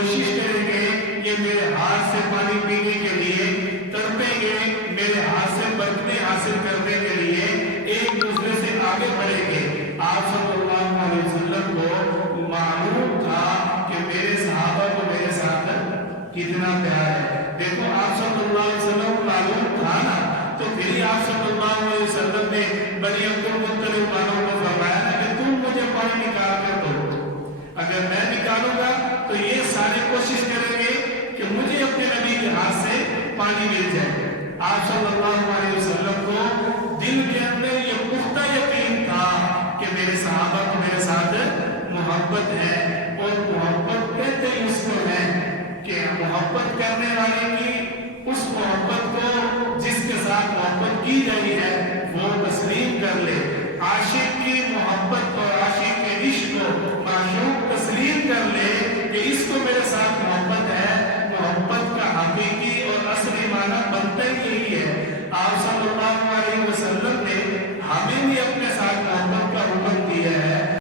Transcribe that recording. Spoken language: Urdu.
کوشش کریں گے یہ میرے ہاتھ سے پانی پینے کے لیے، تڑپیں گے میرے ہاتھ سے برکتیں حاصل کرنے کے لیے، ایک دوسرے سے آگے بڑھیں گے۔ آپ صلی اللہ علیہ وسلم کو معلوم تھا کہ میرے صحابہ کو میرے ساتھ کتنا پیار ہے۔ دیکھو آپ صلی اللہ علیہ وسلم کو معلوم تھا نا، تو پھر ہی آپ صلی اللہ علیہ وسلم نے بنی عبد المطلب والوں کو فرمایا نا کہ تم مجھے پانی نکال کر دو، اگر میں نکالوں گا تو یہ سارے کوشش کریں گے کہ مجھے اپنے نبی کے ہاتھ سے پانی مل جائے۔ آپ صلی اللہ علیہ وسلم کو دل کے اندر یہ پختہ یقین تھا کہ میرے صحابہ کو میرے ساتھ محبت ہے، اور محبت کہتے ہی اس کو ہے کہ محبت کرنے والے کی اس محبت کو جس کے ساتھ محبت کی گئی ہے وہ تسلیم کر لے۔ عاشق